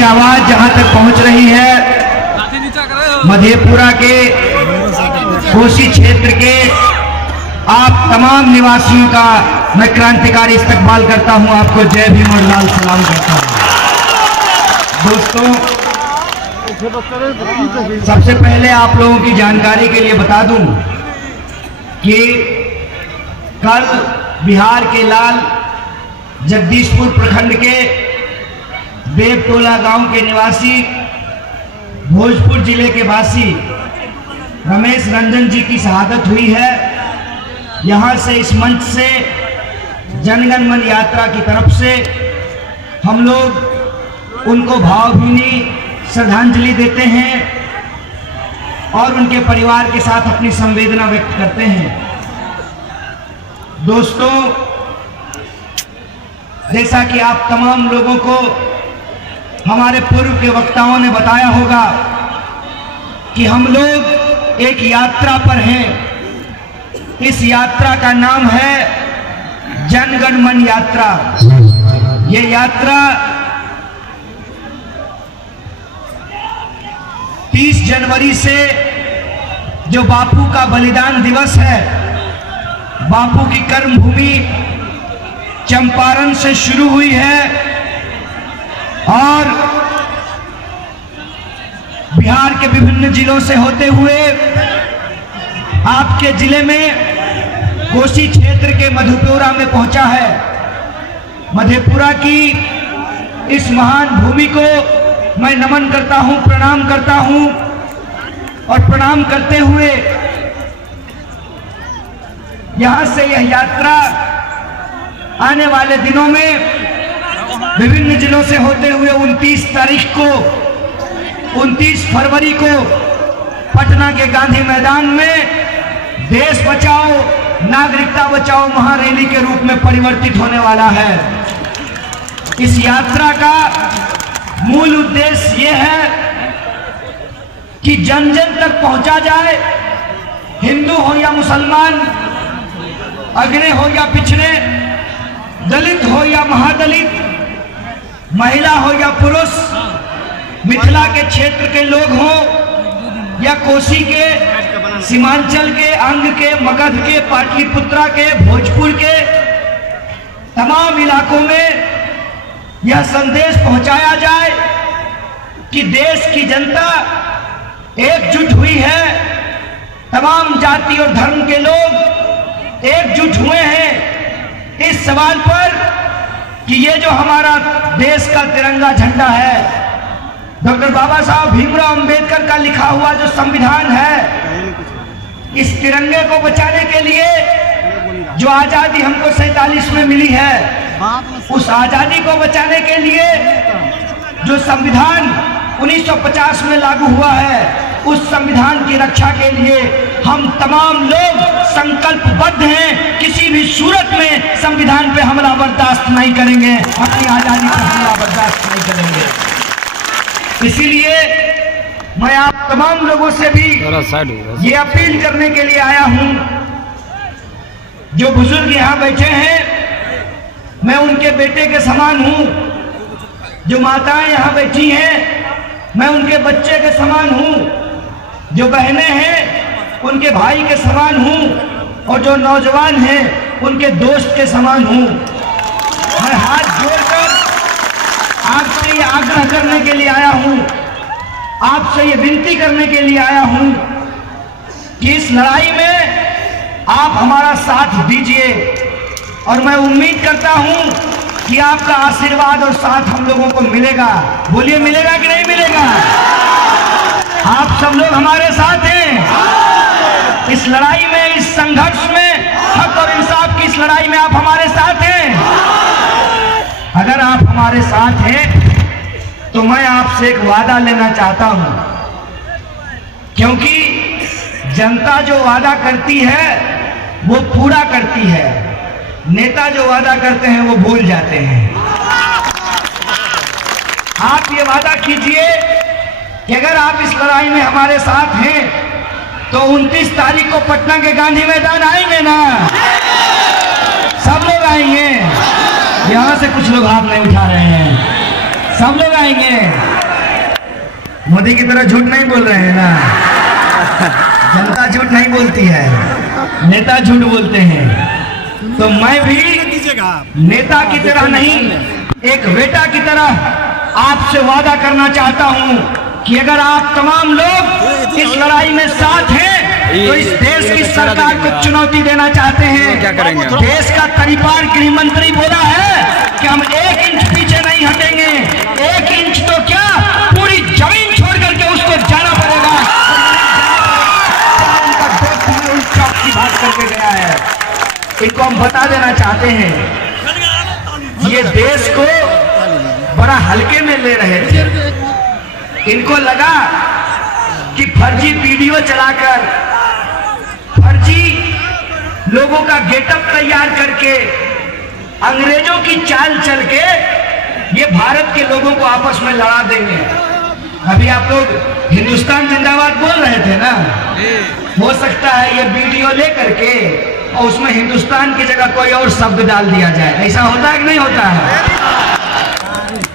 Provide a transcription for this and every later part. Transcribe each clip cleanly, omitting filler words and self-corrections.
मेरी आवाज जहां तक पहुंच रही है, मधेपुरा के कोसी क्षेत्र के आप तमाम निवासियों का मैं क्रांतिकारी इस्तकबाल करता हूं। आपको जय भीम और लाल सलाम करता हूं। दोस्तों, सबसे पहले आप लोगों की जानकारी के लिए बता दूं कि कल बिहार के लाल जगदीशपुर प्रखंड के देवटोला गांव के निवासी, भोजपुर जिले के वासी रमेश रंजन जी की शहादत हुई है। यहां से इस मंच से जनगण मन यात्रा की तरफ से हम लोग उनको भावभीनी श्रद्धांजलि देते हैं और उनके परिवार के साथ अपनी संवेदना व्यक्त करते हैं। दोस्तों, जैसा कि आप तमाम लोगों को हमारे पूर्व के वक्ताओं ने बताया होगा कि हम लोग एक यात्रा पर हैं। इस यात्रा का नाम है जनगण मन यात्रा। ये यात्रा 30 जनवरी से जो बापू का बलिदान दिवस है, बापू की कर्मभूमि चंपारण से शुरू हुई है और बिहार के विभिन्न जिलों से होते हुए आपके जिले में कोसी क्षेत्र के मधेपुरा में पहुंचा है। मधेपुरा की इस महान भूमि को मैं नमन करता हूं, प्रणाम करता हूं और प्रणाम करते हुए यहां से यह यात्रा आने वाले दिनों में विभिन्न जिलों से होते हुए 29 तारीख को 29 फरवरी को पटना के गांधी मैदान में देश बचाओ नागरिकता बचाओ महारैली के रूप में परिवर्तित होने वाला है। इस यात्रा का मूल उद्देश्य यह है कि जन जन तक पहुंचा जाए, हिंदू हो या मुसलमान, अग्रणी हो या पिछड़े, दलित हो या महादलित, महिला हो या पुरुष, मिथिला के क्षेत्र के लोग हों या कोसी के, सीमांचल के, अंग के, मगध के, पाटलिपुत्रा के, भोजपुर के तमाम इलाकों में यह संदेश पहुंचाया जाए कि देश की जनता एकजुट हुई है। तमाम जाति और धर्म के लोग एकजुट हुए हैं इस सवाल पर कि ये जो हमारा देश का तिरंगा झंडा है, डॉक्टर बाबा साहब भीमराव अंबेडकर का लिखा हुआ जो संविधान है, इस तिरंगे को बचाने के लिए जो आजादी हमको 47 में मिली है, उस आजादी को बचाने के लिए जो संविधान 1950 में लागू हुआ है, उस संविधान की रक्षा के लिए हम तमाम लोग संकल्पबद्ध हैं। किसी भी सूरत में संविधान पे हमला बर्दाश्त नहीं करेंगे, अपनी आजादी पर हमला बर्दाश्त नहीं करेंगे। इसीलिए मैं आप तमाम लोगों से भी ये अपील करने के लिए आया हूं, जो बुजुर्ग यहाँ बैठे हैं मैं उनके बेटे के समान हूं, जो माताएं यहाँ बैठी हैं मैं उनके बच्चे के समान हूं, जो बहनें हैं उनके भाई के समान हूं और जो नौजवान हैं उनके दोस्त के समान हूं। मैं हाथ जोड़कर आपसे ये आग्रह करने के लिए आया हूं, आपसे ये विनती करने के लिए आया हूं कि इस लड़ाई में आप हमारा साथ दीजिए और मैं उम्मीद करता हूं कि आपका आशीर्वाद और साथ हम लोगों को मिलेगा। बोलिए, मिलेगा कि नहीं मिलेगा? आप सब लोग हमारे साथ हैं इस लड़ाई में, इस संघर्ष में, हक और इंसाफ की इस लड़ाई में आप हमारे साथ हैं। अगर आप हमारे साथ हैं तो मैं आपसे एक वादा लेना चाहता हूं, क्योंकि जनता जो वादा करती है वो पूरा करती है, नेता जो वादा करते हैं वो भूल जाते हैं। आप ये वादा कीजिए कि अगर आप इस लड़ाई में हमारे साथ हैं तो 29 तारीख को पटना के गांधी मैदान आएंगे ना? सब लोग आएंगे। यहाँ से कुछ लोग हाथ नहीं उठा रहे हैं, सब लोग आएंगे। मोदी की तरह झूठ नहीं बोल रहे हैं ना। जनता झूठ नहीं बोलती है, नेता झूठ बोलते हैं। तो मैं भी नेता की तरह नहीं, एक बेटा की तरह आपसे वादा करना चाहता हूं कि अगर आप तमाम लोग इस लड़ाई में साथ हैं तो इस देश की सरकार को चुनौती देना चाहते हैं। क्या करेंगे? देश का तरीपार गृह मंत्री बोला है कि हम 1 इंच पीछे नहीं हटेंगे। 1 इंच तो क्या, पूरी जमीन छोड़ करके उसको जाना पड़ेगा। उनका दोस्त चौक की बात करके गया है, इनको हम बता देना चाहते हैं। ये देश को बड़ा हल्के में ले रहे थे। इनको लगा कि फर्जी वीडियो चलाकर, फर्जी लोगों का गेटअप तैयार करके, अंग्रेजों की चाल चल के ये भारत के लोगों को आपस में लड़ा देंगे। अभी आप लोग हिंदुस्तान जिंदाबाद बोल रहे थे ना, हो सकता है ये वीडियो ले करके और उसमें हिंदुस्तान की जगह कोई और शब्द डाल दिया जाए। ऐसा होता है कि नहीं होता है?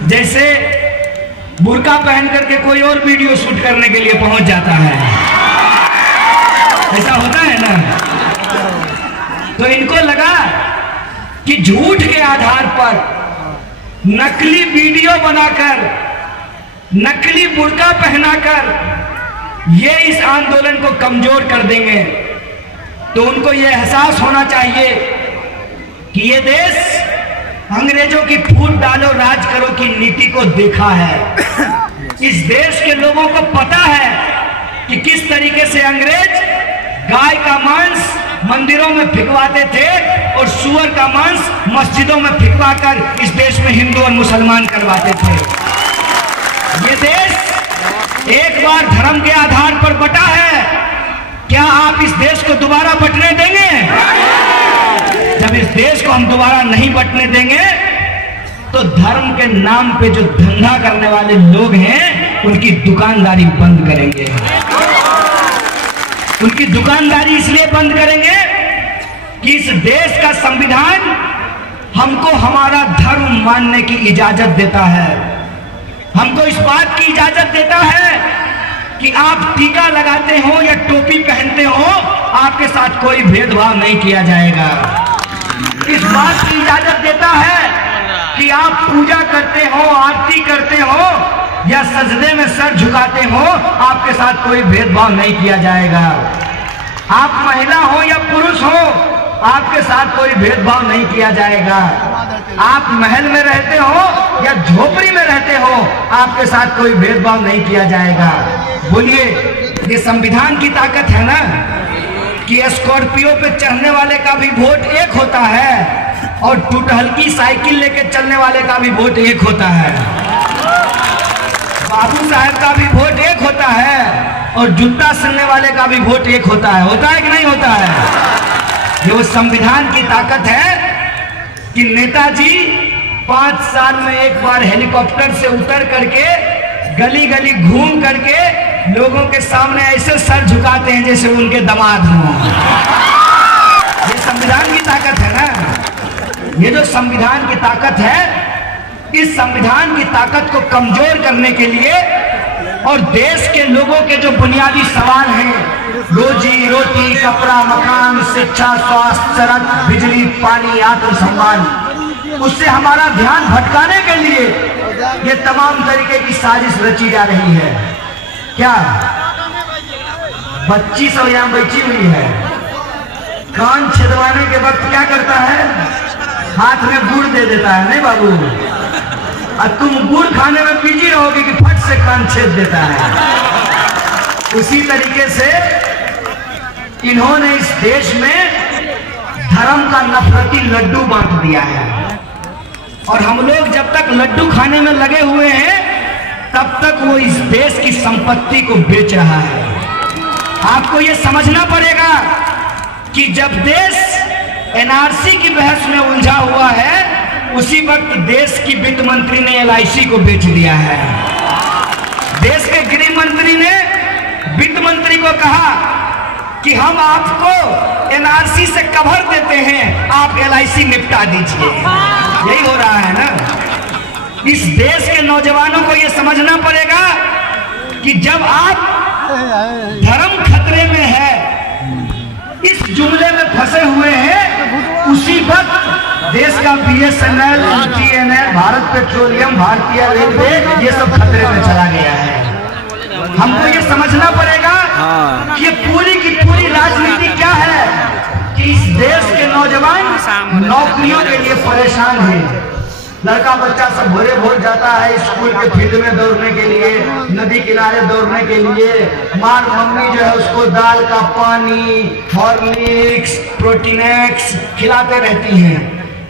जैसे बुर्का पहन करके कोई और वीडियो शूट करने के लिए पहुंच जाता है, ऐसा होता है ना। तो इनको लगा कि झूठ के आधार पर नकली वीडियो बनाकर, नकली बुर्का पहनाकर ये इस आंदोलन को कमजोर कर देंगे। तो उनको ये एहसास होना चाहिए कि ये देश अंग्रेजों की फूट डालो राज करो की नीति को देखा है। इस देश के लोगों को पता है कि किस तरीके से अंग्रेज गाय का मांस मंदिरों में फिकवाते थे और सुअर का मांस मस्जिदों में फिकवाकर इस देश में हिंदू और मुसलमान करवाते थे। ये देश एक बार धर्म के आधार पर बटा है। क्या आप इस देश को दोबारा बटने देंगे? जब इस देश को हम दोबारा नहीं बटने देंगे तो धर्म के नाम पे जो धंधा करने वाले लोग हैं उनकी दुकानदारी बंद करेंगे। उनकी दुकानदारी इसलिए बंद करेंगे कि इस देश का संविधान हमको हमारा धर्म मानने की इजाजत देता है। हमको इस बात की इजाजत देता है कि आप टीका लगाते हो या टोपी पहनते हो, आपके साथ कोई भेदभाव नहीं किया जाएगा। इस बात की इजाजत देता है कि आप पूजा करते हो, आरती करते हो या सजदे में सर झुकाते हो, आपके साथ कोई भेदभाव नहीं किया जाएगा। आप महिला हो या पुरुष हो, आपके साथ कोई भेदभाव नहीं किया जाएगा। आप महल में रहते हो या झोपड़ी में रहते हो, आपके साथ कोई भेदभाव नहीं किया जाएगा। बोलिए, ये संविधान की ताकत है ना कि स्कॉर्पियो पे चढ़ने वाले का भी वोट एक होता है और टूटहल्की साइकिल लेके चलने वाले का भी वोट एक होता है। बाबू साहब का भी वोट एक होता है और जूता सिलने वाले का भी वोट एक होता है। होता है कि नहीं होता है? ये वो संविधान की ताकत है कि नेताजी 5 साल में एक बार हेलीकॉप्टर से उतर करके गली गली घूम करके लोगों के सामने ऐसे सर झुकाते हैं जैसे उनके दामाद हों। ये संविधान की ताकत है ना। ये जो संविधान की ताकत है, इस संविधान की ताकत को कमजोर करने के लिए और देश के लोगों के जो बुनियादी सवाल हैं, रोजी रोटी, कपड़ा, मकान, शिक्षा, स्वास्थ्य, सड़क, बिजली, पानी, आत्मसम्मान, उससे हमारा ध्यान भटकाने के लिए ये तमाम तरीके की साजिश रची जा रही है। क्या बच्ची सब यहाँ बैठी हुई है, कान छेदवाने के वक्त क्या करता है? हाथ में गुड़ दे देता है, नहीं बाबू? और तुम गुड़ खाने में बिजी रहोगे कि फट से कान छेद देता है। उसी तरीके से इन्होंने इस देश में धर्म का नफरती लड्डू बांट दिया है और हम लोग जब तक लड्डू खाने में लगे हुए हैं तब तक वो इस देश की संपत्ति को बेच रहा है। आपको ये समझना पड़ेगा कि जब देश एनआरसी की बहस में उलझा हुआ है, उसी वक्त देश की वित्त मंत्री ने एलआईसी को बेच दिया है। देश के गृह मंत्री ने वित्त मंत्री को कहा कि हम आपको एनआरसी से कवर देते हैं, आप एलआईसी निपटा दीजिए। यही हो रहा है ना। इस देश के नौजवानों को यह समझना पड़ेगा कि जब आप धर्म खतरे में है, इस जुमले में फंसे हुए हैं, उसी वक्त देश का BSNL, TNL, भारत पेट्रोलियम, भारतीय रेलवे, ये सब खतरे में चला गया है। हमको ये समझना पड़ेगा कि पूरी की पूरी राजनीति क्या है कि इस देश के नौजवान नौकरियों के लिए परेशान हैं। लड़का बच्चा सब भोरे भोर जाता है स्कूल के फील्ड में दौड़ने के लिए, नदी किनारे दौड़ने के लिए। माँ मम्मी जो है उसको दाल का पानी, हॉर्लिक्स, प्रोटीनेक्स खिलाते रहती हैं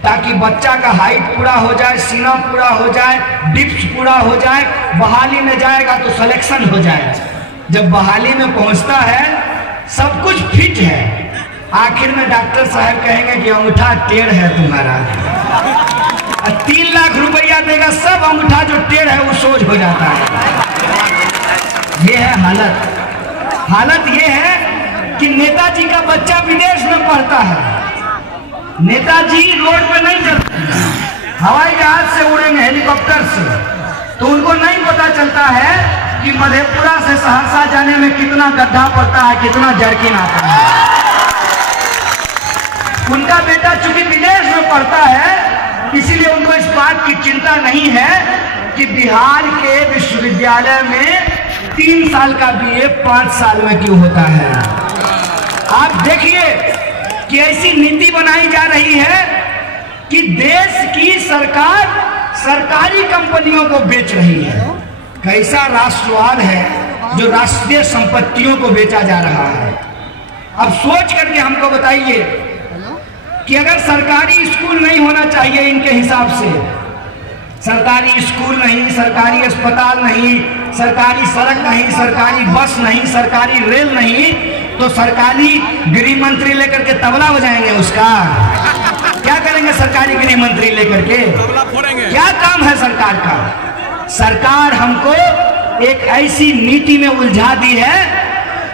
ताकि बच्चा का हाइट पूरा हो जाए, सीना पूरा हो जाए, डिप्स पूरा हो जाए, बहाली में जाएगा तो सिलेक्शन हो जाए। जब बहाली में पहुंचता है सब कुछ फिट है, आखिर में डॉक्टर साहब कहेंगे कि अंगूठा टेढ़ है तुम्हारा, 3 लाख रुपया देगा, सब अंगूठा जो टेढ़ है वो सोझ हो जाता है। ये है हालत। हालत ये है कि नेताजी का बच्चा विदेश में पढ़ता है, नेताजी रोड पे नहीं चलते, हवाई जहाज से उड़ेंगे, हेलीकॉप्टर से, तो उनको नहीं पता चलता है कि मधेपुरा से सहरसा जाने में कितना गड्ढा पड़ता है, कितना जर्किन आता है। उनका बेटा चूंकि विदेश में पढ़ता है इसीलिए उनको इस बात की चिंता नहीं है कि बिहार के विश्वविद्यालय में 3 साल का BA 5 साल में क्यों होता है। आप देखिए कि ऐसी नीति बनाई जा रही है कि देश की सरकार सरकारी कंपनियों को बेच रही है। कैसा राष्ट्रवाद है जो राष्ट्रीय संपत्तियों को बेचा जा रहा है। अब सोच करके हमको बताइए कि अगर सरकारी स्कूल नहीं होना चाहिए इनके हिसाब से, सरकारी स्कूल नहीं, सरकारी अस्पताल नहीं, सरकारी सड़क नहीं, सरकारी बस नहीं, सरकारी रेल नहीं, तो सरकारी गृह मंत्री लेकर के तबला बजाएंगे उसका? क्या करेंगे सरकारी गृह मंत्री लेकर के? क्या काम है सरकार का? सरकार हमको एक ऐसी नीति में उलझा दी है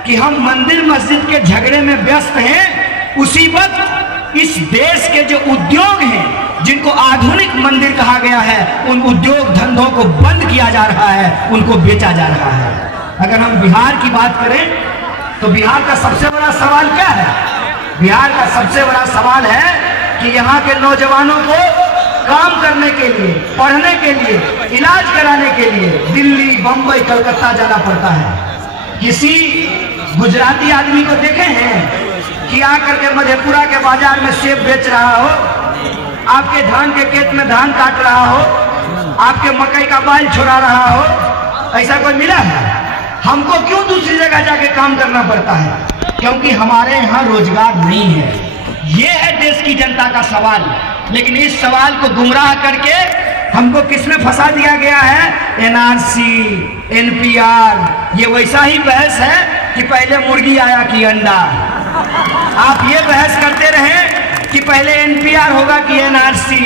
कि हम मंदिर मस्जिद के झगड़े में व्यस्त हैं, उसी वक्त इस देश के जो उद्योग हैं जिनको आधुनिक मंदिर कहा गया है, उन उद्योग धंधों को बंद किया जा रहा है, उनको बेचा जा रहा है। अगर हम बिहार की बात करें तो बिहार का सबसे बड़ा सवाल क्या है? बिहार का सबसे बड़ा सवाल है कि यहाँ के नौजवानों को काम करने के लिए, पढ़ने के लिए, इलाज कराने के लिए दिल्ली, बंबई, कलकत्ता जाना पड़ता है। किसी गुजराती आदमी को देखे हैं कि आकर के मधेपुरा के बाजार में सेब बेच रहा हो, आपके धान के खेत में धान काट रहा हो, आपके मकई का बाल छोड़ा रहा हो? ऐसा कोई मिला है? हमको क्यों दूसरी जगह जाके काम करना पड़ता है? क्योंकि हमारे यहाँ रोजगार नहीं है। ये है देश की जनता का सवाल। लेकिन इस सवाल को गुमराह करके हमको किसमें फंसा दिया गया है? NRC, NPR, ये वैसा ही बहस है कि पहले मुर्गी आया कि अंडा। आप ये बहस करते रहे कि पहले NPR होगा कि NRC,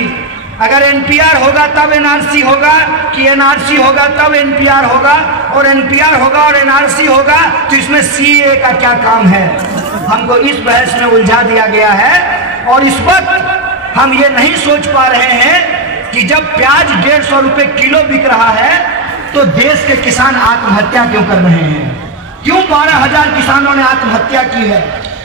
अगर NPR होगा तब NRC होगा कि NRC होगा तब NPR होगा, और NPR होगा और NRC होगा तो इसमें CA का क्या काम है? हमको इस बहस में उलझा दिया गया है। और इस वक्त हम ये नहीं सोच पा रहे हैं कि जब प्याज 150 रुपए किलो बिक रहा है तो देश के किसान आत्महत्या क्यों कर रहे हैं? क्यों 12,000 किसानों ने आत्महत्या की है?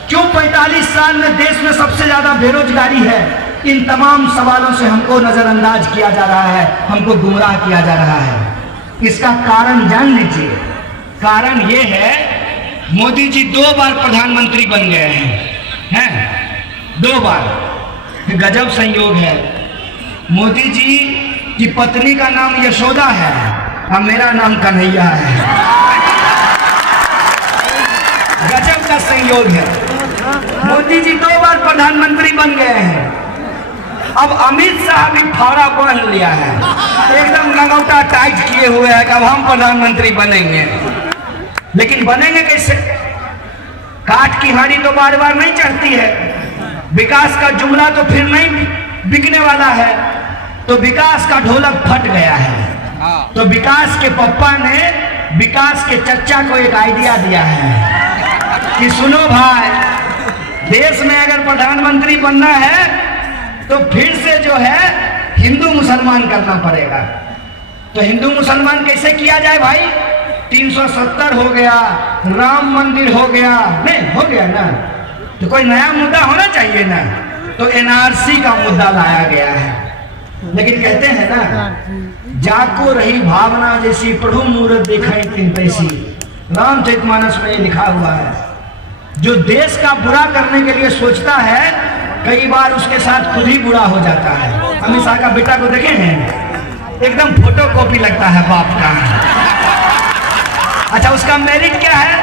क्यों 45 साल में देश में सबसे ज्यादा बेरोजगारी है? इन तमाम सवालों से हमको नजरअंदाज किया जा रहा है, हमको गुमराह किया जा रहा है। इसका कारण जान लीजिए। कारण ये है, मोदी जी 2 बार प्रधानमंत्री बन गए हैं 2 बार। गजब संयोग है। मोदी जी की पत्नी का नाम यशोदा है और मेरा नाम कन्हैया है। गजब का संयोग है। मोदी जी 2 बार प्रधानमंत्री बन गए हैं। अब अमित शाह भी फावड़ा बांध लिया है, एकदम लगौटा टाइट किए हुए हैं कि अब हम प्रधानमंत्री बनेंगे। लेकिन बनेंगे कैसे? काठ की हांडी तो बार बार नहीं चढ़ती है। विकास का जुमला तो फिर नहीं बिकने वाला है, तो विकास का ढोलक फट गया है। तो विकास के पप्पा ने विकास के चच्चा को एक आइडिया दिया है कि सुनो भाई, देश में अगर प्रधानमंत्री बनना है तो फिर से जो है हिंदू मुसलमान करना पड़ेगा। तो हिंदू मुसलमान कैसे किया जाए भाई? 370 हो गया, राम मंदिर हो गया, नहीं हो गया ना, तो कोई नया मुद्दा होना चाहिए ना, तो एनआरसी का मुद्दा लाया गया है। लेकिन कहते हैं ना, जाको रही भावना जैसी प्रभु मूरत दिखाई तीन पैसी, रामचरितमानस में ये लिखा हुआ है। जो देश का बुरा करने के लिए सोचता है, कई बार उसके साथ खुद ही बुरा हो जाता है। अमित शाह का बेटा को देखे हैं, एकदम फोटो कॉपी लगता है बाप का। अच्छा, उसका मेरिट क्या है?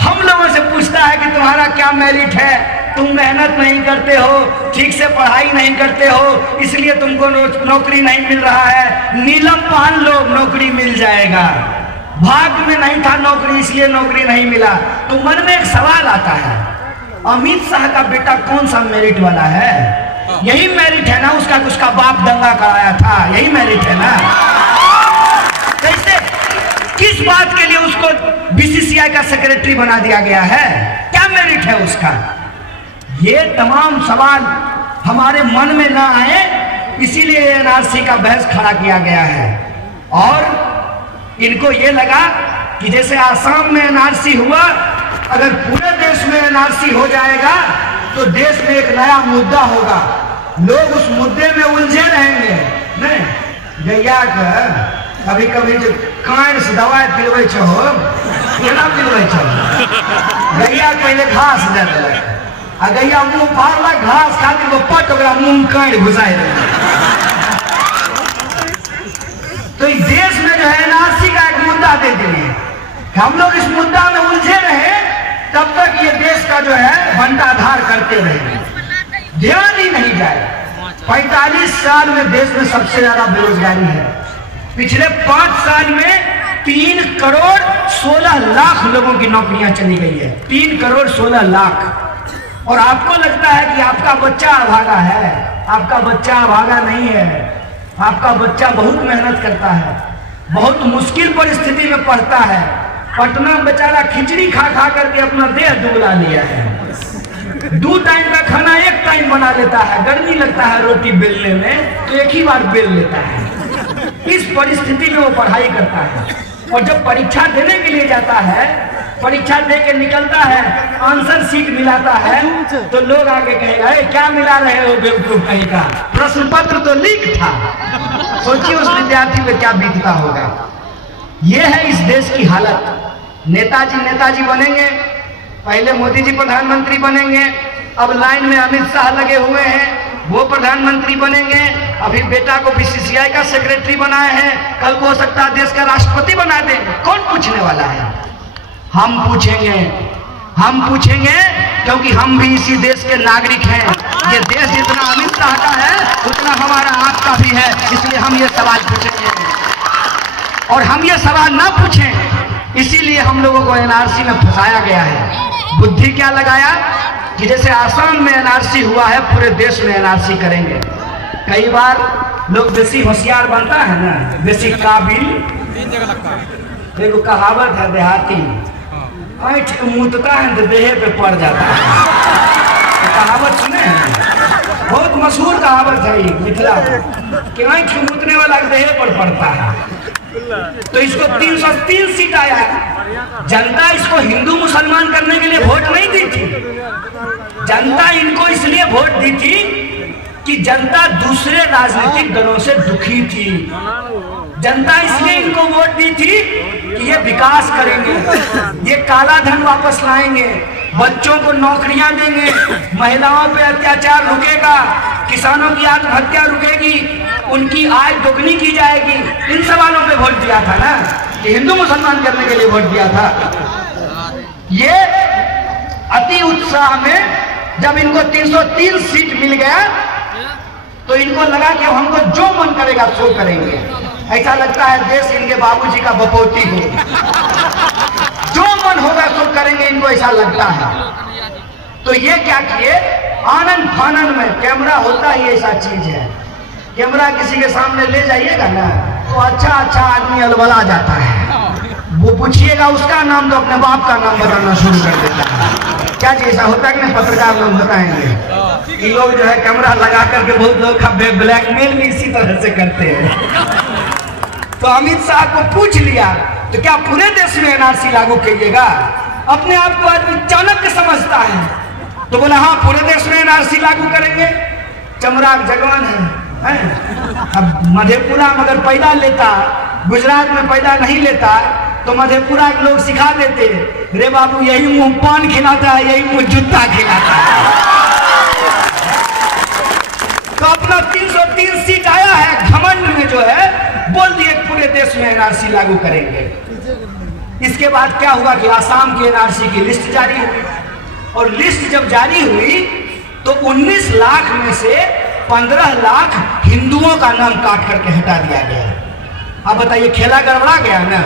हम लोगों से पूछता है कि तुम्हारा क्या मेरिट है, तुम मेहनत नहीं करते हो, ठीक से पढ़ाई नहीं करते हो, इसलिए तुमको नौकरी नहीं मिल रहा है। नीलम पहन लो, नौकरी मिल जाएगा। भाग्य में नहीं था नौकरी, इसलिए नौकरी नहीं मिला। तो मन में एक सवाल आता है, अमित शाह का बेटा कौन सा मेरिट वाला है? यही मेरिट है ना उसका बाप दंगा कराया था, यही मेरिट है ना। कैसे, किस बात के लिए उसको बीसीसीआई का सेक्रेटरी बना दिया गया है? क्या मेरिट है उसका? ये तमाम सवाल हमारे मन में ना आए, इसीलिए एनआरसी का बहस खड़ा किया गया है। और इनको ये लगा कि जैसे आसाम में एनआरसी हुआ, अगर पूरे देश में एनआरसी हो जाएगा तो देश में एक नया मुद्दा होगा, लोग उस मुद्दे में उलझे रहेंगे। नहीं, गैया कभी कभी जो कान से दवाई पिलवे हो, केना पिलवे छो? गैया पहले घास दे देलक, आ गैया मुंह फाड़ला, घास खातिर वो पट ओकरा मुंह कान घुसाई देलक। तो इस देश में जो है एनआरसी का एक मुद्दा दे दिए, हम लोग इस मुद्दा में उलझे रहे, तब तक ये देश का जो है बंटाधार करते रहेंगे, ध्यान ही नहीं जाए। 45 साल में देश में सबसे ज्यादा बेरोजगारी है। पिछले 5 साल में 3 करोड़ 16 लाख लोगों की नौकरियां चली गई है, 3 करोड़ 16 लाख। और आपको लगता है कि आपका बच्चा अभागा है, आपका बच्चा अभागा नहीं है। आपका बच्चा बहुत मेहनत करता है, बहुत मुश्किल परिस्थिति में पढ़ता है। पटना बेचारा खिचड़ी खा खा करके अपना देह दुबला लिया है। 2 टाइम का खाना 1 टाइम बना लेता है, गर्मी लगता है रोटी बेलने में तो 1 ही बार बेल लेता है। इस परिस्थिति में वो पढ़ाई करता है, और जब परीक्षा देने के लिए जाता है, परीक्षा दे के निकलता है, आंसर शीट मिलाता है, तो लोग आगे कहेगा, क्या मिला रहे हो बेवकूफ कहीं का, प्रश्न पत्र तो लीक था। सोचिए उस विद्यार्थी पे क्या बीतता होगा। ये है इस देश की हालत। नेताजी बनेंगे, पहले मोदी जी प्रधानमंत्री बनेंगे, अब लाइन में अमित शाह लगे हुए हैं, वो प्रधानमंत्री बनेंगे। अभी बेटा को बीसीसीआई का सेक्रेटरी बनाए हैं, कल को हो सकता है देश का राष्ट्रपति बना दे। कौन पूछने वाला है? हम पूछेंगे, क्योंकि हम भी इसी देश के नागरिक हैं। ये देश जितना अमित शाह का है उतना हमारा आपका भी है, इसलिए हम ये सवाल पूछेंगे। और हम ये सवाल ना पूछें, इसीलिए हम लोगों को एनआरसी में फंसाया गया है। बुद्धि क्या लगाया कि जैसे आसाम में एनआरसी हुआ है, पूरे देश में एनआरसी करेंगे। कई बार लोग बेसी होशियार बनता है ना, बेसी काबिल। देखो कहावत है देहाती, ऐठ मूतता है तो देह पे पड़ जाता है। तो कहावत सुने हैं, बहुत मशहूर कहावत है ये मिथिला कि ऐठ मूतने वाला देह पर पड़ता है। तो इसको 303 सीट आया। जनता इसको हिंदू मुसलमान करने के लिए वोट नहीं दी थी, जनता इनको इसलिए वोट दी थी कि जनता दूसरे राजनीतिक दलों से दुखी थी। जनता इसलिए इनको वोट दी थी कि ये विकास करेंगे, ये काला धन वापस लाएंगे, बच्चों को नौकरियां देंगे, महिलाओं पे अत्याचार रुकेगा, किसानों की आत्महत्या रुकेगी, उनकी आय दोगुनी की जाएगी। इन सवालों पे वोट दिया था ना, कि हिंदू मुसलमान करने के लिए वोट दिया था। ये अति उत्साह में जब इनको 303 सीट मिल गया तो इनको लगा कि हमको जो मन करेगा सो करेंगे। ऐसा लगता है देश इनके बाबूजी का बपौती हो, जो मन होगा सो करेंगे, इनको ऐसा लगता है। तो ये क्या किए, आनंद फानन में, कैमरा होता ही ऐसा चीज है, कैमरा किसी के सामने ले जाइएगा ना तो अच्छा आदमी अलबला जाता है। वो पूछिएगा उसका नाम तो अपने बाप का नाम बताना शुरू कर देता है। क्या जी ऐसा होता है कि नहीं? पत्रकार लोग बताएंगे कि लोग जो है कैमरा लगा करके बहुत लोग का ब्लैकमेल भी इसी तरह से करते हैं। तो अमित शाह को पूछ लिया तो क्या पूरे देश में एनआरसी लागू कीजिएगा? अपने आप को आदमी चाणक्य समझता है, तो बोला हाँ पूरे देश में एनआरसी लागू करेंगे। चमराग जगवान है? अब मधेपुरा मगर पैदा लेता, गुजरात में पैदा नहीं लेता, तो मधेपुरा के लोग सिखा देते, रे बाबू यही मुंह पान खिलाता है, यही मुंह जूता खिलाता है। तो अपना 303 सीट आया है, घमंड में जो है बोल दिए पूरे देश में एनआरसी लागू करेंगे। इसके बाद क्या हुआ कि आसाम की एनआरसी की लिस्ट जारी हुई, और लिस्ट जब जारी हुई तो 19 लाख में से 15 लाख हिंदुओं का नाम काट करके हटा दिया गया। अब बताइए खेला गड़बड़ा गया ना?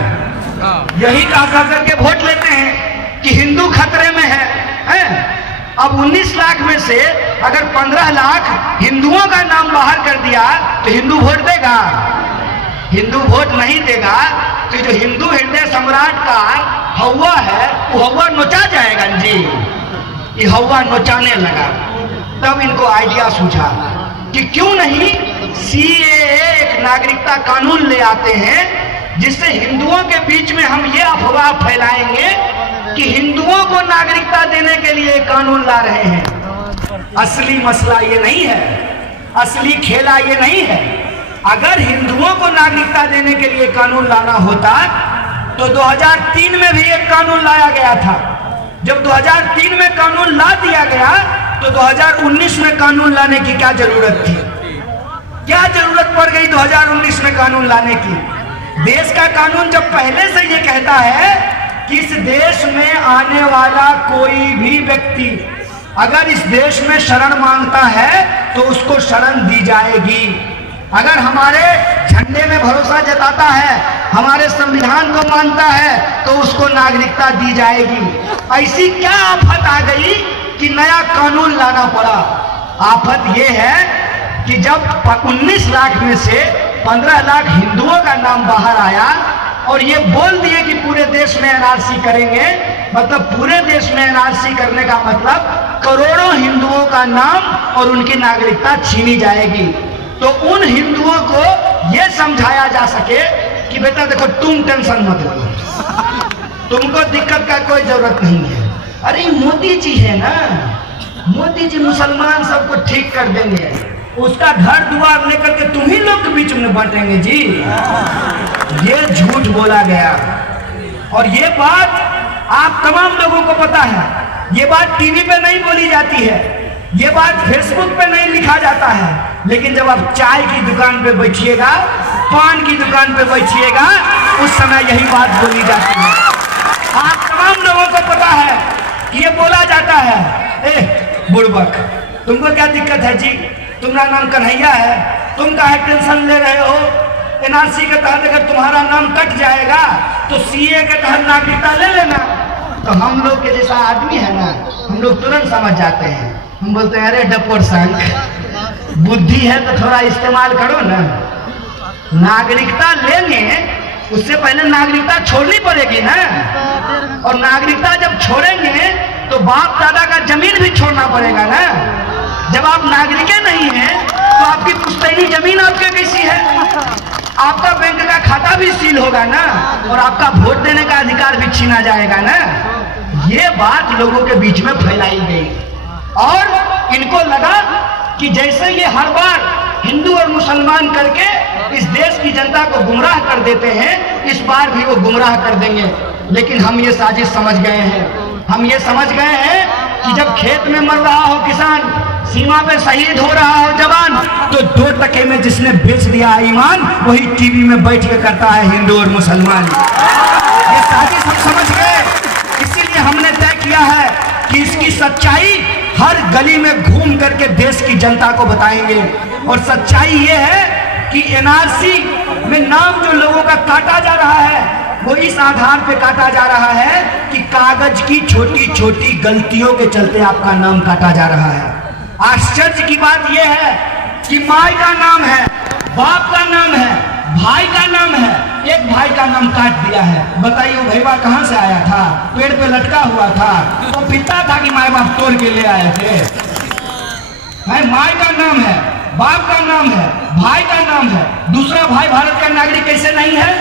यही कहा करके वोट लेते हैं कि हिंदू खतरे में है? अब 19 लाख में से अगर 15 लाख हिंदुओं का नाम बाहर कर दिया तो हिंदू वोट देगा? हिंदू वोट नहीं देगा। तो जो हिंदू हृदय सम्राट का हवा है वो हवा नोचा जाएगा जी। ये हवा नोचाने लगा, तब इनको आइडिया सूझा कि क्यों नहीं सीएए एक नागरिकता कानून ले आते हैं, जिससे हिंदुओं के बीच में हम ये अफवाह फैलाएंगे कि हिंदुओं को नागरिकता देने के लिए कानून ला रहे हैं। असली मसला ये नहीं है, असली खेला ये नहीं है। अगर हिंदुओं को नागरिकता देने के लिए कानून लाना होता तो 2003 में भी एक कानून लाया गया था। जब 2003 में कानून ला दिया गया तो 2019 में कानून लाने की क्या जरूरत थी? क्या जरूरत पड़ गई 2019 में कानून लाने की? देश का कानून जब पहले से ये कहता है कि इस देश में आने वाला कोई भी व्यक्ति अगर इस देश में शरण मांगता है तो उसको शरण दी जाएगी। अगर हमारे झंडे में भरोसा जताता है, हमारे संविधान को मानता है, तो उसको नागरिकता दी जाएगी। ऐसी क्या आफत आ गई कि नया कानून लाना पड़ा? आफत यह है कि जब 19 लाख में से 15 लाख हिंदुओं का नाम बाहर आया और ये बोल दिए कि पूरे देश में एनआरसी करेंगे, मतलब पूरे देश में एनआरसी करने का मतलब करोड़ों हिंदुओं का नाम और उनकी नागरिकता छीनी जाएगी। तो उन हिंदुओं को यह समझाया जा सके कि बेटा देखो तुम टेंशन मत लो, तुमको दिक्कत का कोई जरूरत नहीं है। अरे मोदी जी है ना, मोदी जी मुसलमान सबको ठीक कर देंगे, उसका घर द्वार लेकर के तुम ही लोग के बीच में बांटेंगे जी। ये झूठ बोला गया और ये बात आप तमाम लोगों को पता है। ये बात टीवी पे नहीं बोली जाती है, ये बात फेसबुक पे नहीं लिखा जाता है, लेकिन जब आप चाय की दुकान पे बैठिएगा, पान की दुकान पे बैठिएगा, उस समय यही बात बोली जाती है। आप तमाम लोगों को पता है कि ये बोला जाता है, ए बुड़बक तुमको क्या दिक्कत है जी, तुम्हारा नाम कन्हैया है, तुम काहे टेंशन ले रहे हो? एनआरसी के तहत अगर तुम्हारा नाम कट जाएगा तो सीए के तहत नागरिकता ले लेना। तो हम लोग के जैसा आदमी है ना, हम लोग तुरंत समझ जाते हैं, हम बोलते हैं अरे डपोर संघ, बुद्धि है तो थोड़ा इस्तेमाल करो ना। नागरिकता लेंगे उससे पहले नागरिकता छोड़नी पड़ेगी ना, और नागरिकता जब छोड़ेंगे तो बाप दादा का जमीन भी छोड़ना पड़ेगा ना। जब आप नागरिक नहीं हैं तो आपकी पुश्तैनी जमीन आपके कैसी है? आपका बैंक का खाता भी सील होगा ना, और आपका वोट देने का अधिकार भी छीना जाएगा ना। ये बात लोगों के बीच में फैलाई गई और इनको लगा कि जैसे ये हर बार हिंदू और मुसलमान करके इस देश की जनता को गुमराह कर देते हैं, इस बार भी वो गुमराह कर देंगे। लेकिन हम ये साजिश समझ गए हैं, हम ये समझ गए हैं कि जब खेत में मर रहा हो किसान, सीमा पे शहीद हो रहा हो जवान, तो 2 टके में जिसने बेच दिया ईमान वही टीवी में बैठ के करता है हिंदू और मुसलमान। ये साजिश हम समझ गए, इसीलिए हमने तय किया है कि इसकी सच्चाई हर गली में घूम करके देश की जनता को बताएंगे। और सच्चाई ये है कि एनआरसी में नाम जो लोगों का काटा जा रहा है वो इस आधार पे काटा जा रहा है कि कागज की छोटी छोटी गलतियों के चलते आपका नाम काटा जा रहा है। आश्चर्य की बात यह है कि माई का नाम है, बाप का नाम है, भाई का नाम है, एक भाई का नाम काट दिया है। बताइए वो भैया कहां से आया था? पेड़ पे लटका हुआ था, तो पिता था कि माई बाप तोड़ के ले आए थे? माई का नाम है, बाप का नाम है, भाई का नाम है, दूसरा भाई भारत का नागरिक कैसे नहीं है?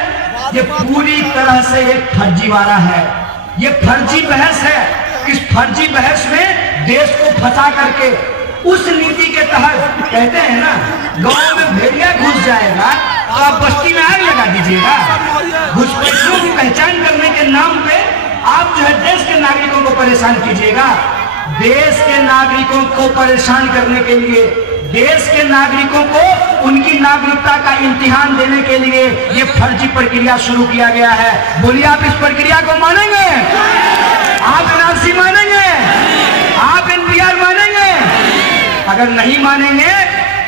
ये पूरी तरह से एक फर्जीवाड़ा है, ये फर्जी बहस है। इस फर्जी बहस में देश को फंसा करके उस नीति के तहत कहते हैं ना, गांव में भेड़िया घुस जाएगा तो आप बस्ती में आग लगा दीजिएगा। घुसपैठियों की पहचान करने के नाम पे आप जो है देश के नागरिकों को परेशान कीजिएगा। देश के नागरिकों को परेशान करने के लिए, देश के नागरिकों को उनकी नागरिकता का इम्तिहान देने के लिए ये फर्जी प्रक्रिया शुरू किया गया है। बोलिए, आप इस प्रक्रिया को मानेंगे? आप एनआरसी मानेंगे? आप एनपीआर मानेंगे? अगर नहीं मानेंगे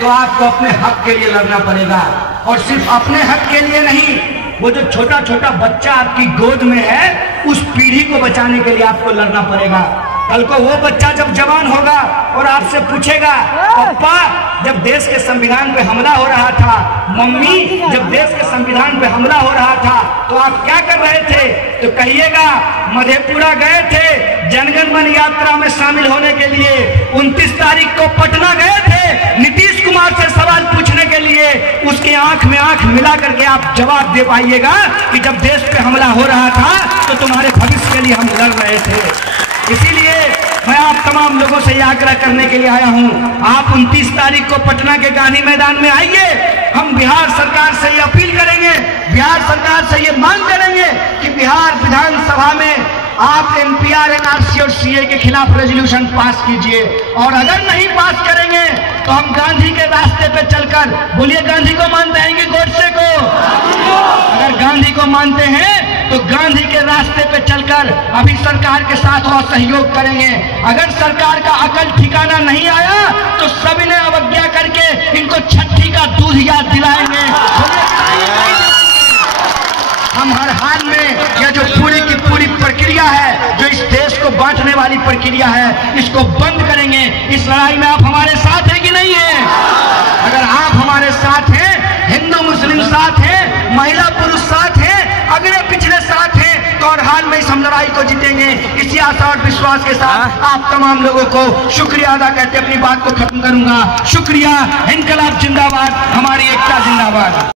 तो आपको अपने हक के लिए लड़ना पड़ेगा, और सिर्फ अपने हक के लिए नहीं, वो जो छोटा छोटा बच्चा आपकी गोद में है उस पीढ़ी को बचाने के लिए आपको लड़ना पड़ेगा। कल को वो बच्चा जब जवान होगा और आपसे पूछेगा, पापा जब देश के संविधान पे हमला हो रहा था, मम्मी जब देश के संविधान पे हमला हो रहा था तो आप क्या कर रहे थे? तो कहिएगा मधेपुरा गए थे जनगण मन यात्रा में शामिल होने के लिए, 29 तारीख को पटना गए थे नीतीश कुमार से सवाल पूछने के लिए। उसके आंख में आंख मिला करके आप जवाब दे पाइएगा कि जब देश पे हमला हो रहा था तो तुम्हारे भविष्य के लिए हम लड़ रहे थे। इसीलिए मैं आप तमाम लोगों से यह आग्रह करने के लिए आया हूं, आप 29 तारीख को पटना के गांधी मैदान में आइए। हम बिहार सरकार से ये अपील करेंगे, बिहार सरकार से ये मांग करेंगे कि बिहार विधानसभा में आप एनपीआर, एनआरसी और सीए के खिलाफ रेजोल्यूशन पास कीजिए। और अगर नहीं पास करेंगे तो हम गांधी के रास्ते पे चलकर, बोलिए गांधी को मानते हैं कि गोडसे को? अगर गांधी को मानते हैं तो गांधी के रास्ते पे चलकर अभी सरकार के साथ और सहयोग करेंगे। अगर सरकार का अकल ठिकाना नहीं आया तो सभी ने अवज्ञा करके इनको छठी का दूध याद दिलाएंगे। हम हर हाल में यह जो पूरी की पूरी प्रक्रिया है, जो इस देश को बांटने वाली प्रक्रिया है, इसको बंद करेंगे। इस लड़ाई में आप हमारे साथ हैं कि नहीं है? अगर आप हमारे साथ हैं, हिंदू मुस्लिम साथ हैं, महिला पुरुष साथ हैं, अगले पिछले साथ हैं, तो हर हाल में इस हम लड़ाई को जीतेंगे। इसी आशा और विश्वास के साथ आप तमाम लोगों को शुक्रिया अदा करते अपनी बात को खत्म करूंगा। शुक्रिया। इनकलाब जिंदाबाद, हमारी एकता जिंदाबाद।